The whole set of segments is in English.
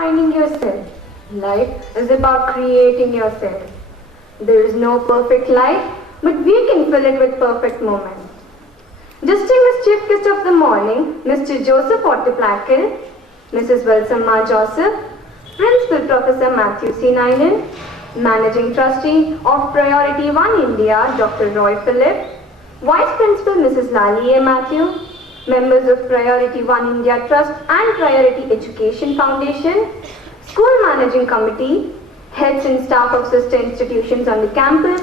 finding yourself. Life is about creating yourself. There is no perfect life, but we can fill it with perfect moments. Distinguished Chief Guest of the morning, Mr. Joseph Otteplackl, Mrs. Wilsamma Joseph, Principal Professor Matthew C. Nyland, Managing Trustee of Priority One India, Dr. Roy Philip, Vice Principal Mrs. Lali A. Matthew, members of Priority One India Trust and Priority Education Foundation, School Managing Committee, heads and staff of sister institutions on the campus,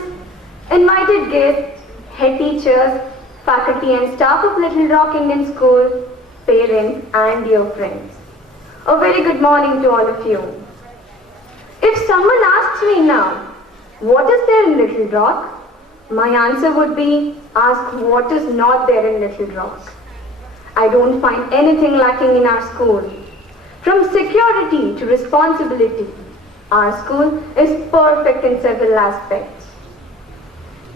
invited guests, head teachers, faculty and staff of Little Rock Indian School, parents and dear friends. A very good morning to all of you. If someone asks me now, what is there in Little Rock? My answer would be, ask what is not there in Little Rock. I don't find anything lacking in our school. From security to responsibility, our school is perfect in several aspects.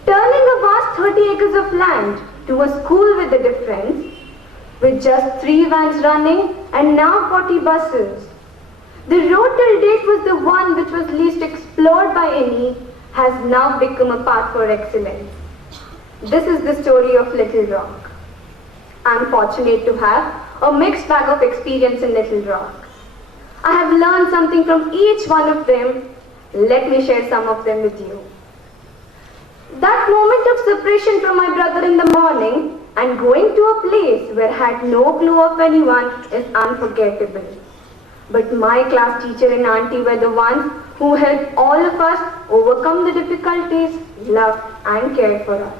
Turning a vast 30 acres of land to a school with a difference, with just 3 vans running and now 40 buses. The road till date was the one which was least explored by any, has now become a path for excellence. This is the story of Little Rock. I am fortunate to have a mixed bag of experience in Little Rock. I have learned something from each one of them. Let me share some of them with you. That moment of separation from my brother in the morning and going to a place where I had no clue of anyone is unforgettable. But my class teacher and auntie were the ones who helped all of us overcome the difficulties, loved and cared for us.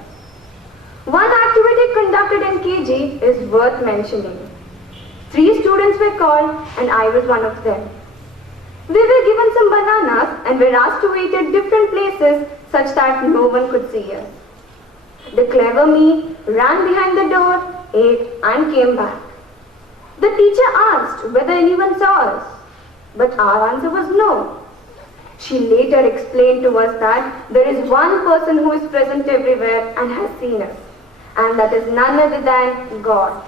One activity conducted in KG is worth mentioning. 3 students were called and I was one of them. We were given some bananas and were asked to wait at different places such that no one could see us. The clever me ran behind the door, ate and came back. The teacher asked whether anyone saw us, but our answer was no. She later explained to us that there is one person who is present everywhere and has seen us, and that is none other than God.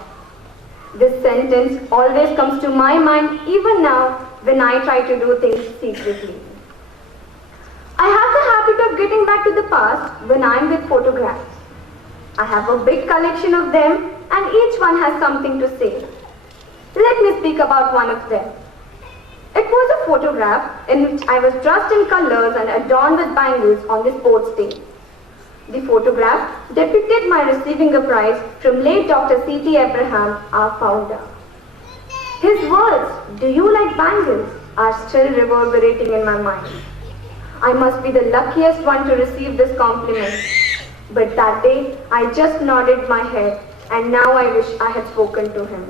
This sentence always comes to my mind even now when I try to do things secretly. I have the habit of getting back to the past when I am with photographs. I have a big collection of them and each one has something to say. Let me speak about one of them. It was a photograph in which I was dressed in colors and adorned with bangles on the sports day. The photograph depicted my receiving a prize from late Dr. C.T. Abraham, our founder. His words, "Do you like bangles?" are still reverberating in my mind. I must be the luckiest one to receive this compliment. But that day, I just nodded my head and now I wish I had spoken to him.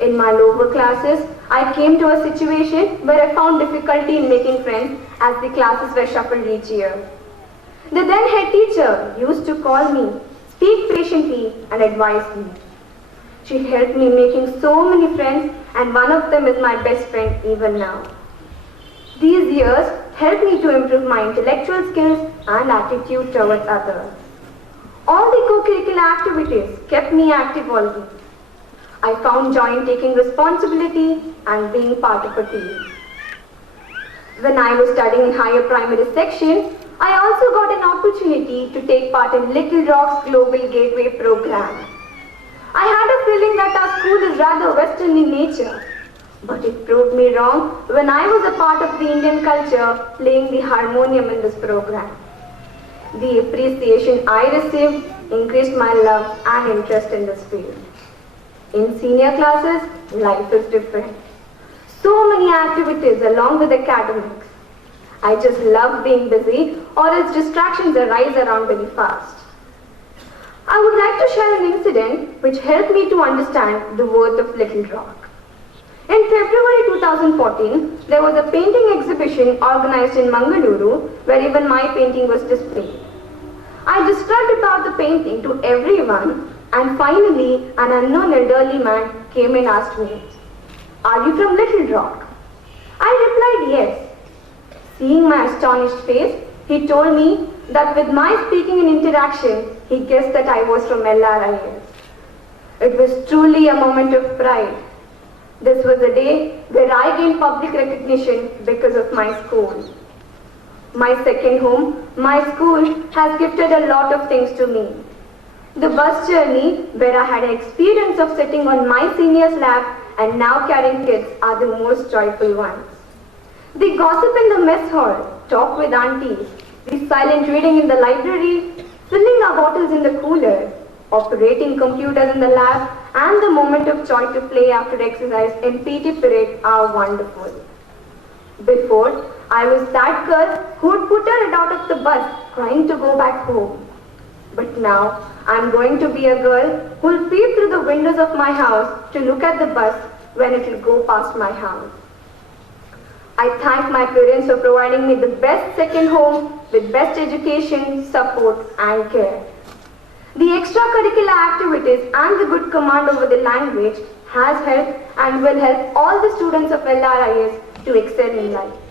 In my lower classes, I came to a situation where I found difficulty in making friends as the classes were shuffled each year. The then head teacher used to call me, speak patiently and advise me. She helped me making so many friends and one of them is my best friend even now. These years helped me to improve my intellectual skills and attitude towards others. All the co-curricular activities kept me active all week. I found joy in taking responsibility and being part of a team. When I was studying in higher primary section, I also got an opportunity to take part in Little Rock's Global Gateway program. I had a feeling that our school is rather Western in nature, but it proved me wrong when I was a part of the Indian culture playing the harmonium in this program. The appreciation I received increased my love and interest in this field. In senior classes, life is different. So many activities along with academics. I just love being busy or else distractions arise around very fast. I would like to share an incident which helped me to understand the worth of Little Rock. In February 2014, there was a painting exhibition organized in Mangaluru where even my painting was displayed. I described about the painting to everyone and finally an unknown elderly man came and asked me, "Are you from Little Rock?" I replied yes. Seeing my astonished face, he told me that with my speaking and interaction, he guessed that I was from LRIS. It was truly a moment of pride. This was a day where I gained public recognition because of my school. My second home, my school, has gifted a lot of things to me. The bus journey, where I had an experience of sitting on my senior's lap and now carrying kids, are the most joyful ones. The gossip in the mess hall, talk with aunties, the silent reading in the library, filling our bottles in the cooler, operating computers in the lab, and the moment of joy to play after exercise in PT period are wonderful. Before, I was that girl who would put her head out of the bus crying to go back home. But now, I'm going to be a girl who will peep through the windows of my house to look at the bus when it will go past my house. I thank my parents for providing me the best second home with best education, support and care. The extracurricular activities and the good command over the language has helped and will help all the students of LRIS to excel in life.